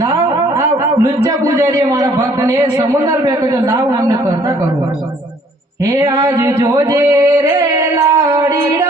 લાવ લુચ્ચા પૂજારી મારા ભક્તને સમુદ્ર મેં કહ્યું લાવ, અમને કરતા કરવો. હે આજ જોજે રે લાડીડા.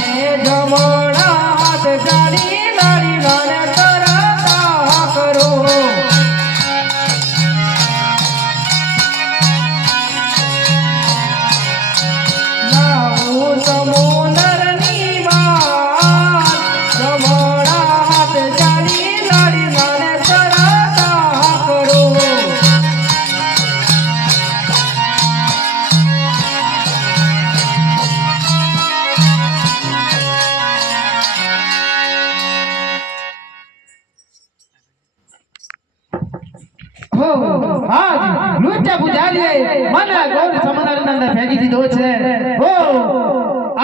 મને ગોર સમુદ્રની ફેંકી દીધો છે. ઓ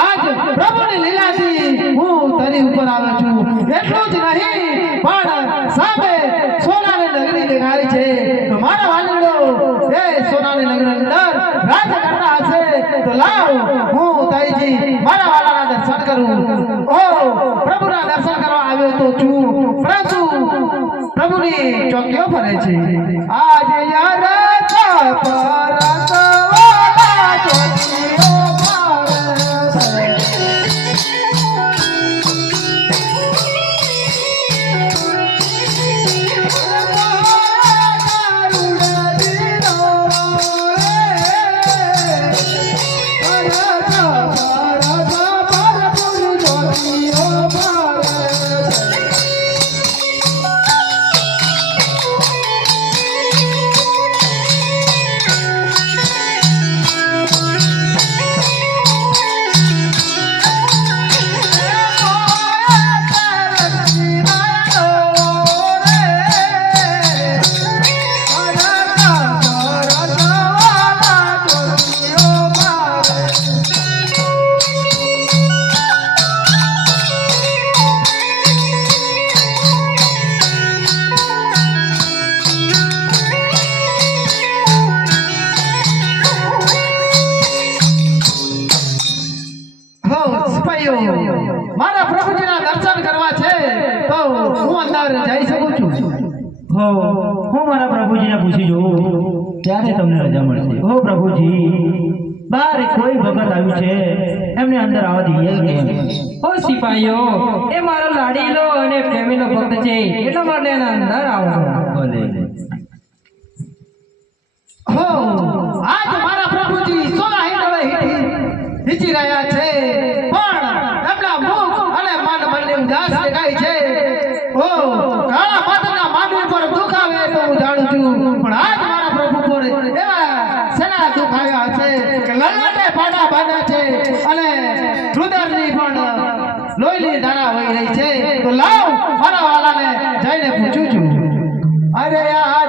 આજ પ્રભુની લીલાથી હું તારી ઉપર આવ્યો છું. એટલું જ નહીં, પણ સામે સોનાની નગરી દેખાય છે. તો મારા વાલીડો એ સોનાની નગરી અંદર રાજ કરતા હશે. તો લાવ, હું તાઈજી મારા વાલાના દર્શન કરું. ઓ, પ્રભુના દર્શન કરવા આવ્યો તો છું. પરંતુ પ્રભુની ચોકીઓ ફરે છે. આજે યાર પરત સિપાહીઓ મારા પ્રભુજીના દર્શન કરવા છે તો હું અંદર જઈ શકું છું. હો હું મારા પ્રભુજીને પૂછી જોઉં ત્યારે તમને રજા મળશે? હો પ્રભુજી બહાર કોઈ ભગત આવ્યું છે એમને અંદર આવવા દઈએ ઓ સિપાહીઓ એ મારો લાડીલો અને ફેમિલો ભક્ત છે એટલા માટે એના અંદર આવવા ભલે. હો આજ મારા પ્રભુજી સોના સેના દુખાયા છે લલાટે પાડા બાંધ્યા છે, અને રુદરની પણ લોહીની ધારા વહી રહી છે. તો લાવ મારા વાલાને જઈને પૂછું છું. અરે યાર